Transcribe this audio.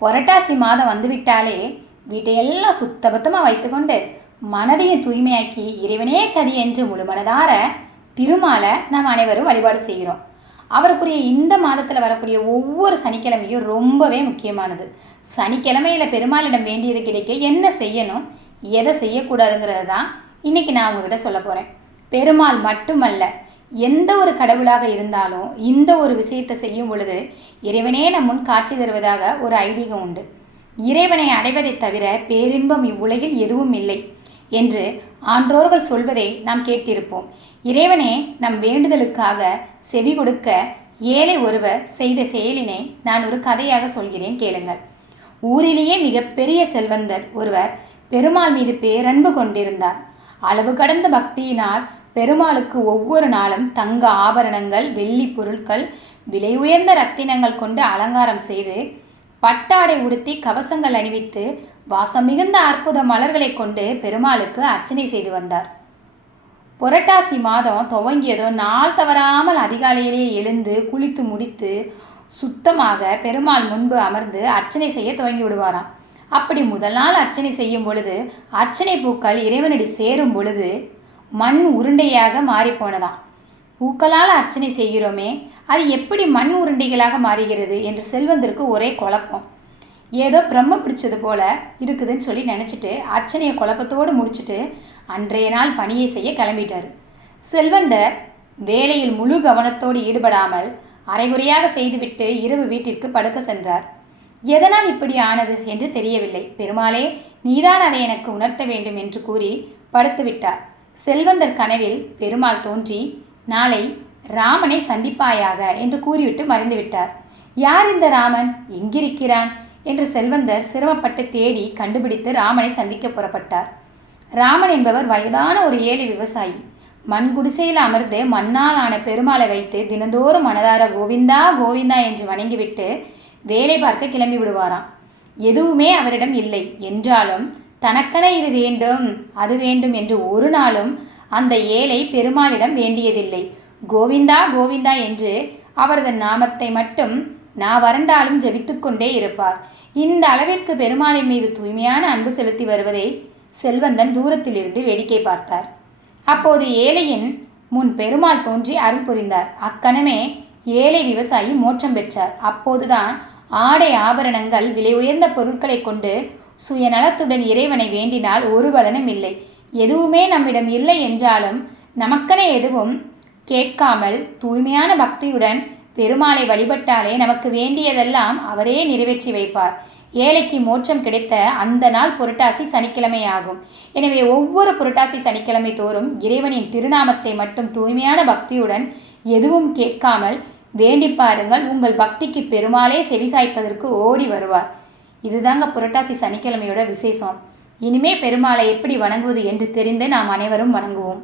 புரட்டாசி மாதம் வந்துவிட்டாலே வீட்டையெல்லாம் சுத்தபத்தமாக வைத்துக்கொண்டு மனதையும் தூய்மையாக்கி இறைவனே கதி என்று முழுமனதார திருமாலை நாம் அனைவரும் வழிபாடு செய்கிறோம். அவருக்குரிய இந்த மாதத்தில் வரக்கூடிய ஒவ்வொரு சனிக்கிழமையும் ரொம்பவே முக்கியமானது. சனிக்கிழமையில் பெருமாளிடம் வேண்டியது கிடைக்க என்ன செய்யணும் எதை செய்யக்கூடாதுங்கிறது தான் இன்றைக்கி நான் உங்ககிட்ட சொல்ல போகிறேன் பெருமாள் மட்டுமல்ல எந்த ஒரு கடவுளாக இருந்தாலும் இந்த ஒரு விஷயத்தை செய்யும் பொழுது இறைவனே நம் முன் காட்சி தருவதாக ஒரு ஐதீகம் உண்டு. இறைவனை அடைவதைத் தவிர பேரின்பம் இவ்வுலகில் எதுவும் இல்லை என்று ஆன்றோர்கள் சொல்வதை நாம் கேட்டிருப்போம். இறைவனே நம் வேண்டுதலுக்காக செவி கொடுக்க ஏழை ஒருவர் செய்த செயலினை நான் ஒரு கதையாக சொல்கிறேன் கேளுங்கள். ஊரிலேயே மிகப்பெரிய செல்வந்தர் ஒருவர் பெருமாள் மீது பேரன்பு கொண்டிருந்தார். அளவு கடந்த பக்தியினால் பெருமாளுக்கு ஒவ்வொரு நாளும் தங்க ஆபரணங்கள் வெள்ளி பொருட்கள் விலை உயர்ந்த ரத்தினங்கள் கொண்டு அலங்காரம் செய்து பட்டாடை உடுத்தி கவசங்கள் அணிவித்து வாசம் மிகுந்த அற்புத மலர்களை கொண்டு பெருமாளுக்கு அர்ச்சனை செய்து வந்தார். புரட்டாசி மாதம் துவங்கியதும் நாள் தவறாமல் அதிகாலையிலேயே எழுந்து குளித்து முடித்து சுத்தமாக பெருமாள் முன்பு அமர்ந்து அர்ச்சனை செய்ய துவங்கி விடுவாராம். அப்படி முதல் நாள் அர்ச்சனை செய்யும் பொழுது அர்ச்சனை பூக்கள் இறைவனடி சேரும் பொழுது மண் உருண்டையாக மாறிப்போனதாம். பூக்களால் அர்ச்சனை செய்கிறோமே அது எப்படி மண் உருண்டைகளாக மாறுகிறது என்று செல்வந்தருக்கு ஒரே குழப்பம். ஏதோ பிரம்ம பிடிச்சது போல இருக்குதுன்னு சொல்லி நினச்சிட்டு அர்ச்சனையை குழப்பத்தோடு முடிச்சுட்டு அன்றைய நாள் பணியை செய்ய கிளம்பிட்டார். செல்வந்தர் வேலையில் முழு கவனத்தோடு ஈடுபடாமல் அரைகுறையாக செய்துவிட்டு இரவு வீட்டிற்கு படுக்க சென்றார். எதனால் இப்படி ஆனது என்று தெரியவில்லை. பெருமாளே நீதான் அதை எனக்கு உணர்த்த வேண்டும் என்று கூறி படுத்துவிட்டார். செல்வந்தர் கனவில் பெருமாள் தோன்றி நாளை ராமனை சந்திப்பாயாக என்று கூறிவிட்டு மறைந்துவிட்டார். யார் இந்த ராமன்? எங்கிருக்கிறான்? என்று செல்வந்தர் சிரமப்பட்டு தேடி கண்டுபிடித்து ராமனை சந்திக்க புறப்பட்டார். ராமன் என்பவர் வயதான ஒரு ஏழை விவசாயி. மண் குடிசையில் அமர்ந்து மண்ணால் ஆன பெருமாளை வைத்து தினந்தோறும் மனதார கோவிந்தா கோவிந்தா என்று வணங்கிவிட்டு வேலை பார்க்க கிளம்பி விடுவாராம் எதுவுமே அவரிடம் இல்லை. என்றாலும் தனக்கென இது வேண்டும் அது வேண்டும் என்று ஒரு நாளும் அந்த ஏழை பெருமாளிடம் வேண்டியதில்லை. கோவிந்தா கோவிந்தா என்று அவரது நாமத்தை மட்டும் நான் வறண்டாலும் ஜெபித்துக்கொண்டே இருப்பார். இந்த அளவிற்கு பெருமாளின் மீது தூய்மையான அன்பு செலுத்தி வருவதை செல்வந்தன் தூரத்திலிருந்து வேடிக்கை பார்த்தார். அப்போது ஏழையின் முன் பெருமாள் தோன்றி அருள் புரிந்தார். அக்கணமே ஏழை விவசாயி மோட்சம் பெற்றார். அப்போதுதான் ஆடை ஆபரணங்கள் விலை உயர்ந்த பொருட்களை கொண்டு சுயநலத்துடன் இறைவனை வேண்டினால் ஒரு பலனும் இல்லை. எதுவுமே நம்மிடம் இல்லை என்றாலும் நமக்கென எதுவும் கேட்காமல் தூய்மையான பக்தியுடன் பெருமாளை வழிபட்டாலே நமக்கு வேண்டியதெல்லாம் அவரே நிறைவேற்றி வைப்பார். ஏழைக்கு மோட்சம் கிடைத்த அந்த நாள் புரட்டாசி சனிக்கிழமை ஆகும் எனவே ஒவ்வொரு புரட்டாசி சனிக்கிழமை தோறும் இறைவனின் திருநாமத்தை மட்டும் தூய்மையான பக்தியுடன் எதுவும் கேட்காமல் வேண்டி பாருங்கள். உங்கள் பக்திக்கு பெருமாளே செவிசாய்ப்பதற்கு ஓடி வருவார். இதுதாங்க புரட்டாசி சனிக்கிழமையோட விசேஷம். இனிமே பெருமாளை எப்படி வணங்குவது என்று தெரிந்து நாம் அனைவரும் வணங்குவோம்.